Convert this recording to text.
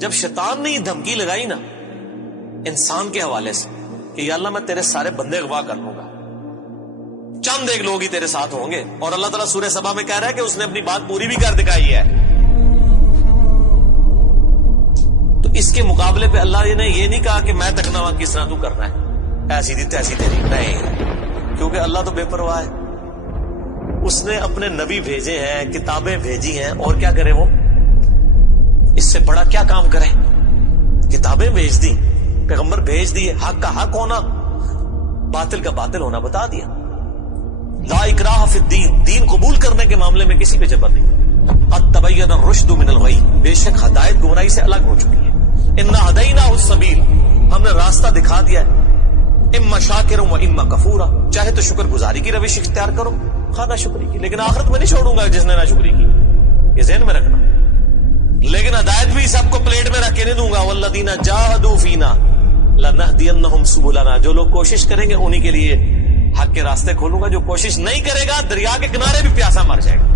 جب شیطان نے یہ دھمکی لگائی نا انسان کے حوالے سے کہ یا اللہ میں تیرے سارے بندے اغوا کر لوں گا، چند ایک لوگ ہی تیرے ساتھ ہوں گے، اور اللہ تعالیٰ سورہ سبا میں کہہ رہا ہے کہ اس نے اپنی بات پوری بھی کر دکھائی ہے، تو اس کے مقابلے پہ اللہ نے یہ نہیں کہا کہ میں تکنا کس طرح تو کرنا ہے، ایسی دی تیسی تیری، نہیں، کیونکہ اللہ تو بے پرواہ ہے، اس نے اپنے نبی بھیجے ہیں، کتابیں بھیجی ہیں، اور کیا کرے وہ؟ اس سے بڑا کیا کام کرے؟ کتابیں بھیج دی، پیغمبر بھیج دیے، حق کا حق ہونا باطل کا باطل ہونا بتا دیا۔ لا اکراہ فی الدین، دین قبول کرنے کے معاملے میں کسی پہ جبر نہیں۔ قد تبین الرشد من الغی، بے شک ہدایت گمراہی سے الگ ہو چکی ہے۔ انا ہدیناہ السبیل، ہم نے راستہ دکھا دیا ہے، اما شاکرا و اما کفورا، چاہے تو شکر گزاری کی روش اختیار کرو، خانہ شکری کی، لیکن آخرت میں نہیں چھوڑوں گا جس نے نہ شکری کی، یہ ذہن میں رکھنا۔ لیکن ہدایت بھی سب کو پلیٹ میں رکھ کے نہیں دوں گا، والذین جاہدوا فینا لنہدینہم سبلنا، جو لوگ کوشش کریں گے انہی کے لیے حق کے راستے کھولوں گا، جو کوشش نہیں کرے گا دریا کے کنارے بھی پیاسا مر جائے گا۔